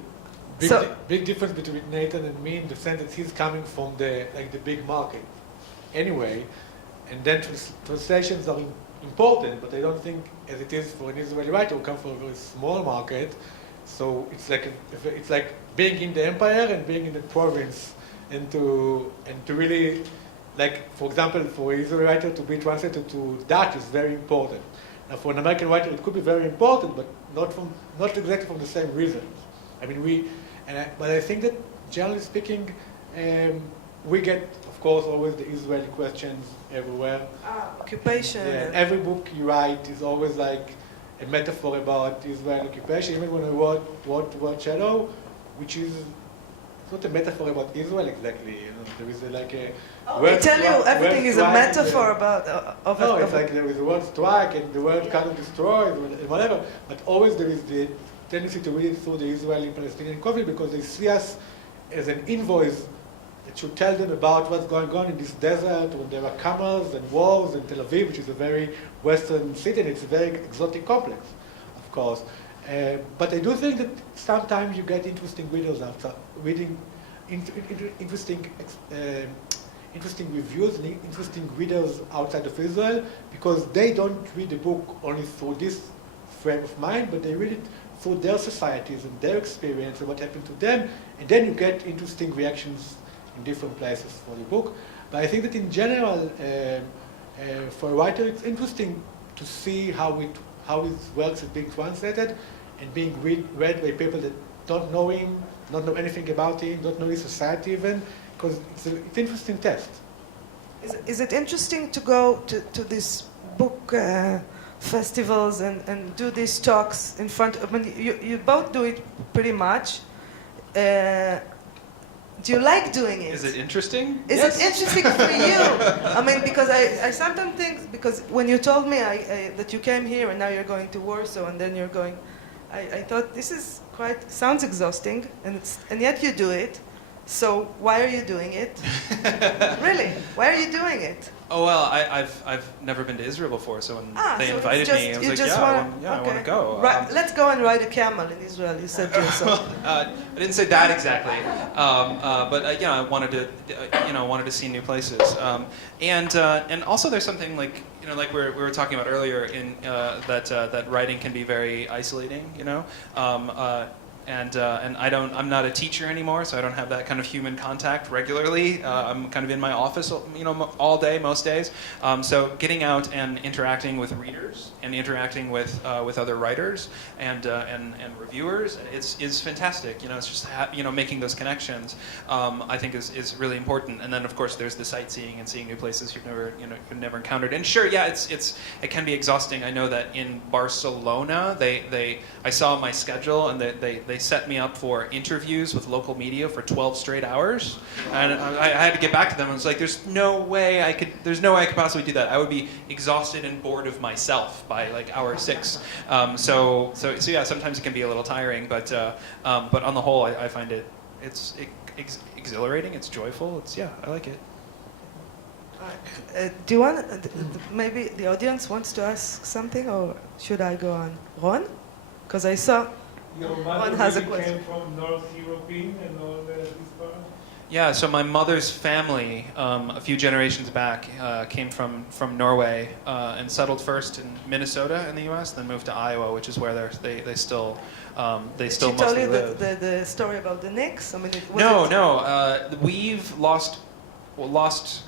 a big difference between Nathan and me in the sense that he's coming from the big market anyway, and then translations are important, but I don't think as it is for an Israeli writer who comes from a very small market. So it's like being in the empire and being in the province, and to really, like, for example, for an Israeli writer to be translated to Dutch is very important. Now, for an American writer, it could be very important, but not exactly from the same reasons. I mean, but I think that generally speaking, we get, of course, always the Israeli questions everywhere. Occupation. Yeah, every book you write is always like a metaphor about Israeli occupation. Even when I wrote Shadow, which is not a metaphor about Israel exactly. You know, there is They tell you everything is a metaphor about. It's like there is the word strike and the word kind of destroyed and whatever. But always there is the tendency to read it through the Israeli-Palestinian conflict because they see us as an invoice that should tell them about what's going on in this desert when there are camels and wars and Tel Aviv, which is a very Western city, and it's a very exotic complex, of course. But I do think that sometimes you get interesting readers after reading interesting interesting reviews, interesting readers outside of Israel, because they don't read the book only through this frame of mind, but they read it through their societies and their experience and what happened to them, and then you get interesting reactions in different places for the book. But I think that in general, for a writer, it's interesting to see how his works is being translated and being read by people that don't know him, don't know anything about him, don't know his society even, because it's an interesting test. Is it interesting to go to these book festivals and do these talks in front of, I mean, you both do it pretty much. Do you like doing it? Is it interesting? Is it interesting for you? I mean, because I sometimes think, because when you told me that you came here and now you're going to Warsaw and then you're going, I thought this is sounds exhausting, and yet you do it. So why are you doing it? Really? Why are you doing it? Oh well, I've never been to Israel before, so when they so invited me, I was like, I want to go. Let's go and ride a camel in Israel. You said yourself. I didn't say that exactly, but I wanted to see new places, and also there's something like like we were talking about earlier in that writing can be very isolating, And I'm not a teacher anymore, so I don't have that kind of human contact regularly. I'm kind of in my office, all day, most days. So getting out and interacting with readers and interacting with other writers and reviewers, is fantastic. It's just making those connections. I think is really important. And then of course there's the sightseeing and seeing new places you've never encountered. And sure, yeah, it can be exhausting. I know that in Barcelona, I saw my schedule and they set me up for interviews with local media for 12 straight hours, and I had to get back to them. I was like, "There's no way I could possibly do that. I would be exhausted and bored of myself by like hour 6." So yeah, sometimes it can be a little tiring, but on the whole, I find it's exhilarating. It's joyful. I like it. Do you want? Maybe the audience wants to ask something, or should I go on? Ron? Because I saw. Your mother really came from North European and all this part? Yeah, so my mother's family, a few generations back, came from Norway and settled first in Minnesota in the U.S., then moved to Iowa, which is where they still Did she tell mostly you live. the story about the Knicks? I mean, No. We've lost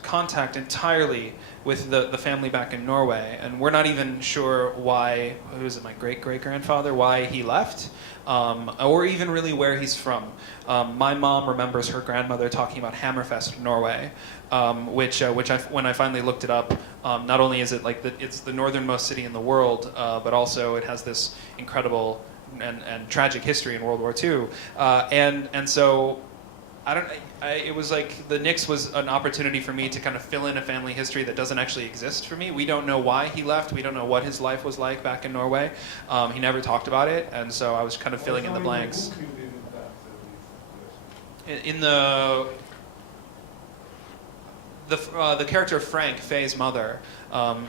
contact entirely with the family back in Norway, and we're not even sure why. Who is it? My great-great-grandfather? Why he left, or even really where he's from. My mom remembers her grandmother talking about Hammerfest, Norway, which when I finally looked it up, not only is it it's the northernmost city in the world, but also it has this incredible and tragic history in World War II, and so. It was like the Knicks was an opportunity for me to kind of fill in a family history that doesn't actually exist for me. We don't know why he left. We don't know what his life was like back in Norway. He never talked about it, and so I was kind of filling in the blanks. In the character of Frank, Faye's mother,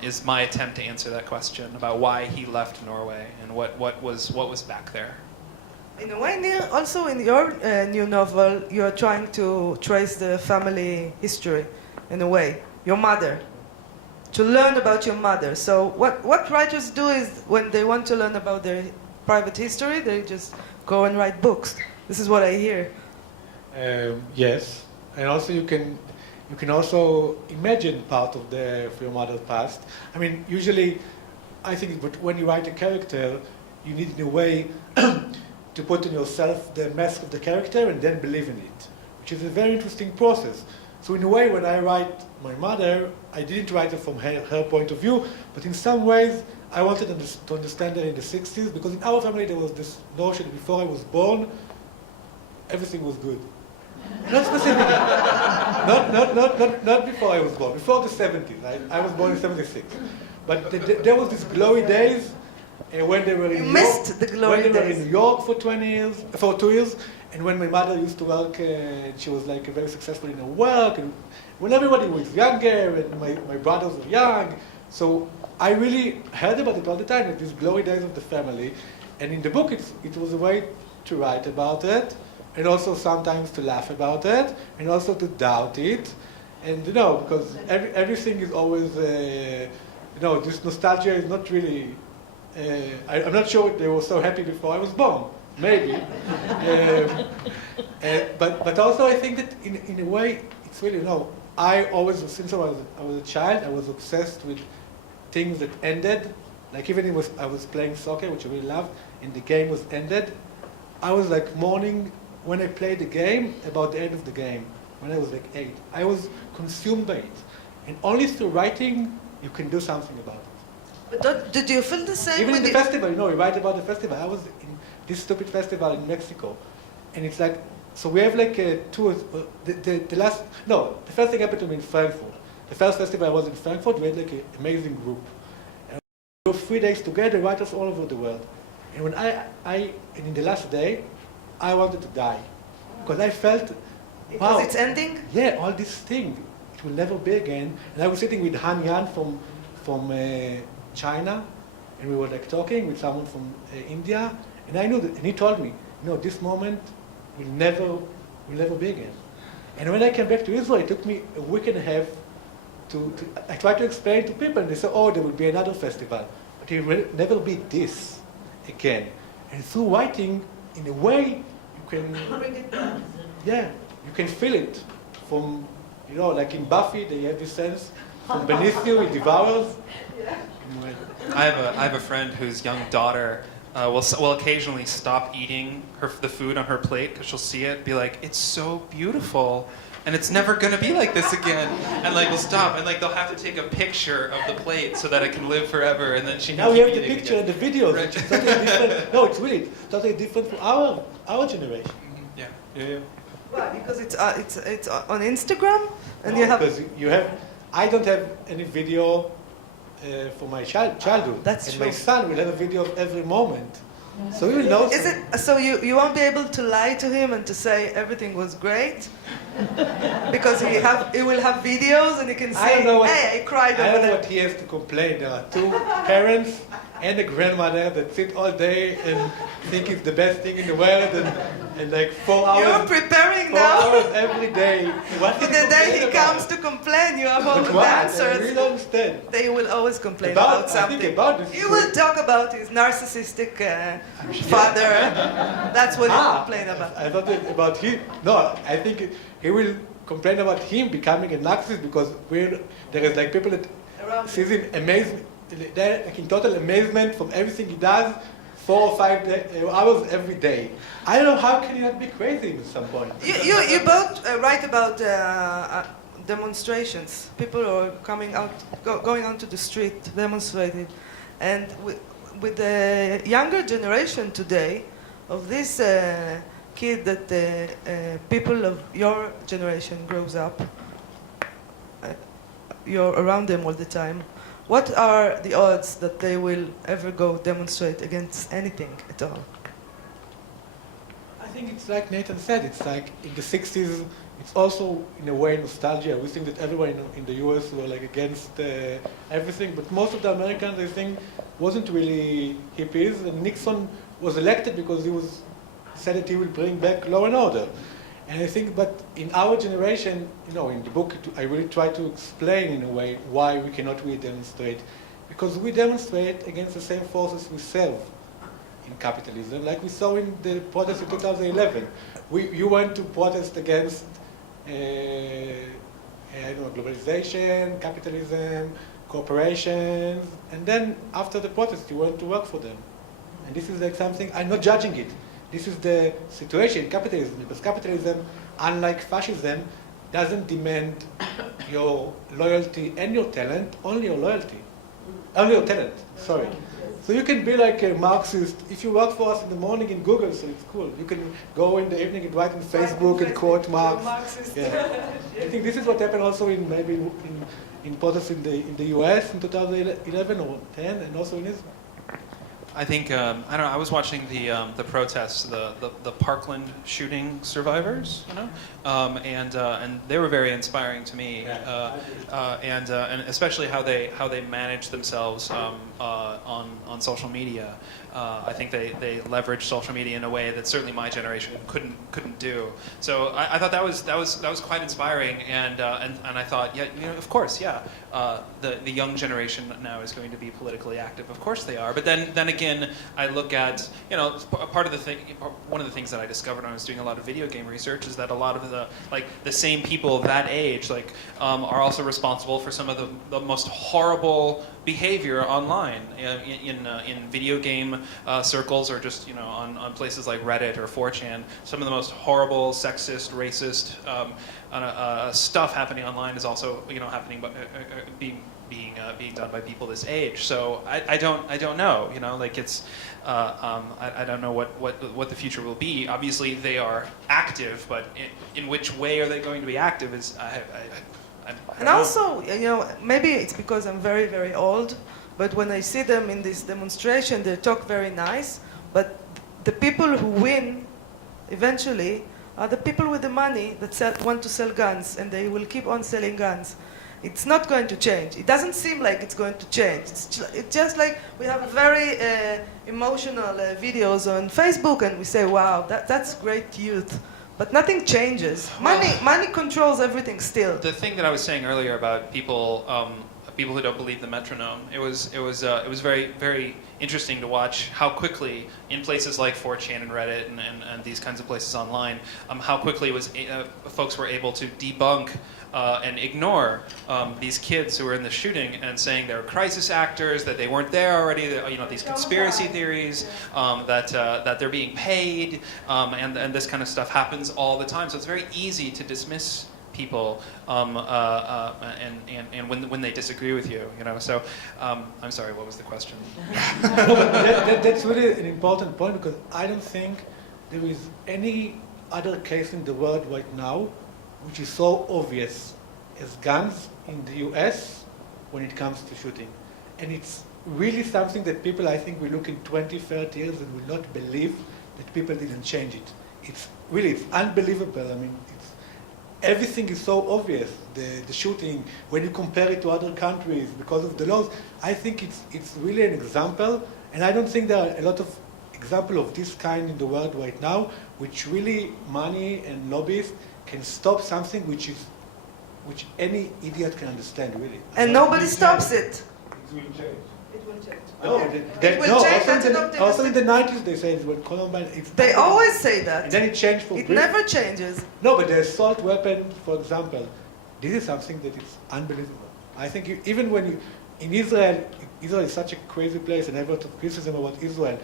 is my attempt to answer that question about why he left Norway and what was back there. In a way, Neil, also in your new novel, you're trying to trace the family history, in a way, your mother, to learn about your mother. So what writers do is, when they want to learn about their private history, they just go and write books. This is what I hear. Yes, and also you can also imagine part of your mother's past. I mean, usually, I think, but when you write a character, you need in a way to put in yourself the mask of the character and then believe in it, which is a very interesting process. So in a way, when I write my mother, I didn't write it from her point of view, but in some ways, I wanted to understand her in the 60s, because in our family there was this notion that before I was born, everything was good. Not specifically. not before I was born, before the 70s. I was born in 76. But there was these glory days, when they were in New York, the glory when they were days. in New York for 2 years, and when my mother used to work, she was like very successful in her work, and when everybody was younger, and my brothers were young, so I really heard about it all the time, like these glory days of the family, and in the book it was a way to write about it, and also sometimes to laugh about it, and also to doubt it. And because everything is always, this nostalgia is not really, I'm not sure they were so happy before I was born, maybe. But also I think that in a way, it's really, I always, since I was a child, I was obsessed with things that ended. Like even I was playing soccer, which I really loved, and the game was ended. I was like mourning when I played the game about the end of the game, when I was like 8. I was consumed by it. And only through writing, you can do something about it. But did you feel the same? Even in with the festival, we write about the festival. I was in this stupid festival in Mexico. And it's like, so we have like the first thing happened to me in Frankfurt. The first festival I was in Frankfurt, we had like an amazing group. And we were 3 days together, writers all over the world. And when and in the last day, I wanted to die. Because I felt, because it's ending? Yeah, all this thing, it will never be again. And I was sitting with Han Yan from China, and we were like talking with someone from India, and I knew that, and he told me, this moment will never be again. And when I came back to Israel, it took me a week and a half I tried to explain to people, and they said, there will be another festival, but it will never be this again. And through writing, in a way, you can, you can feel it from, like in Buffy, they have this sense, from beneath you, it devours. I have a friend whose young daughter will occasionally stop eating the food on her plate because she'll see it, be like, it's so beautiful, and it's never gonna be like this again, and like we'll stop, and like they'll have to take a picture of the plate so that it can live forever, and then she now we have the eating picture again. and the videos, Right. which is totally different. No, it's really totally different from our generation. Yeah. Why? Because it's on Instagram, and you have. Because I don't have any video for my childhood. That's and true. my son will have a video of every moment. So he will know. Is it so? You won't be able to lie to him and to say everything was great, because he will have videos and he can I say, don't know "Hey, I cried I over don't know there." what he has to complain. There are 2 parents and a grandmother that sit all day and think it's the best thing in the world, and like 4 hours. You're preparing 4 now hours every day. What for is the day he complain about? comes to complain. You have all But the what? I answers. really don't understand. They will always complain About- about I something. think about this You is- will talk about his narcissistic father. That's what he will complain about. I thought about him. No, I think he will complain about him becoming a narcissist because there is like people that Around sees him amazing, they're like in total amazement from everything he does, 4 or 5 hours every day. I don't know, how can you not be crazy at some point? You both write about demonstrations. People are coming out, going onto the street, demonstrating, and with the younger generation today, of this kid that people of your generation grows up, you're around them all the time. What are the odds that they will ever go demonstrate against anything at all? I think it's like Nathan said, it's like in the 60s, it's also in a way nostalgia. We think that everyone in the US were like against everything, but most of the Americans, I think, wasn't really hippies, and Nixon was elected because he said that he will bring back law and order. And I think, but in our generation, in the book, I really try to explain in a way why we cannot really demonstrate. Because we demonstrate against the same forces we serve in capitalism, like we saw in the protest in 2011. You went to protest against globalization, capitalism, corporations, and then after the protest, you went to work for them. And this is like something, I'm not judging it. This is the situation in capitalism, because capitalism, unlike fascism, doesn't demand your loyalty and your talent, only your loyalty. Only your talent, sorry. So you can be like a Marxist. If you work for us in the morning in Google, so it's cool. You can go in the evening and write on Facebook and quote Marx. Yeah. I think this is what happened also in protests in the US in 2011 or 10, and also in Israel. I think I don't know. I was watching the protests, the Parkland shooting survivors, and they were very inspiring to me, and especially how they manage themselves on social media. I think they leverage social media in a way that certainly my generation couldn't do. So I thought that was quite inspiring, and I thought, yeah, of course, yeah, the young generation now is going to be politically active. Of course they are. But then again, I look at one of the things that I discovered when I was doing a lot of video game research is that a lot of the same people of that age are also responsible for some of the most horrible behavior online in video game circles, or just on places like Reddit or 4chan. Some of the most horrible, sexist, racist stuff happening online is also happening, being done by people this age. So I don't know. It's I don't know what the future will be. Obviously they are active, but in which way are they going to be active is I And also, maybe it's because I'm very, very old, but when I see them in this demonstration, they talk very nice, but the people who win eventually are the people with the money that want to sell guns, and they will keep on selling guns. It's not going to change. It doesn't seem like it's going to change. It's just like we have very emotional videos on Facebook, and we say, wow, that's great youth. But nothing changes. Money controls everything still. The thing that I was saying earlier about people who don't believe the metronome, it was very, very interesting to watch how quickly in places like 4chan and Reddit and these kinds of places online, how quickly folks were able to debunk and ignore these kids who were in the shooting and saying they're crisis actors, that they weren't there already, these conspiracy theories, that they're being paid, and this kind of stuff happens all the time. So it's very easy to dismiss people and when they disagree with you, So I'm sorry, what was the question? That's really an important point, because I don't think there is any other case in the world right now which is so obvious as guns in the US when it comes to shooting. And it's really something that people, I think, will look in 20, 30 years and will not believe that people didn't change it. It's unbelievable. I mean, everything is so obvious. The shooting, when you compare it to other countries because of the laws, I think it's really an example. And I don't think there are a lot of examples of this kind in the world right now, which really money and lobbyists can stop something which any idiot can understand, really. And nobody stops it. It will change. It will change. No, It will change. also in the 90s they said when Columbine... They always say that. And then it changed for It Britain. never changes. No, but the assault weapon, for example, this is something that is unbelievable. I think even when in Israel is such a crazy place, and I have a lot of criticism about Israel,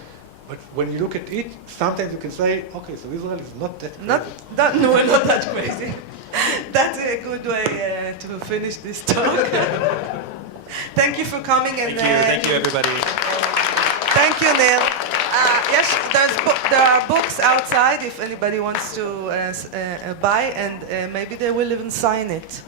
but when you look at it, sometimes you can say, okay, so Israel is not that crazy. No, we're not that crazy. That's a good way to finish this talk. Thank you for coming. And Thank you, everybody. Thank you, Neil. Yes, there are books outside if anybody wants to buy, and maybe they will even sign it.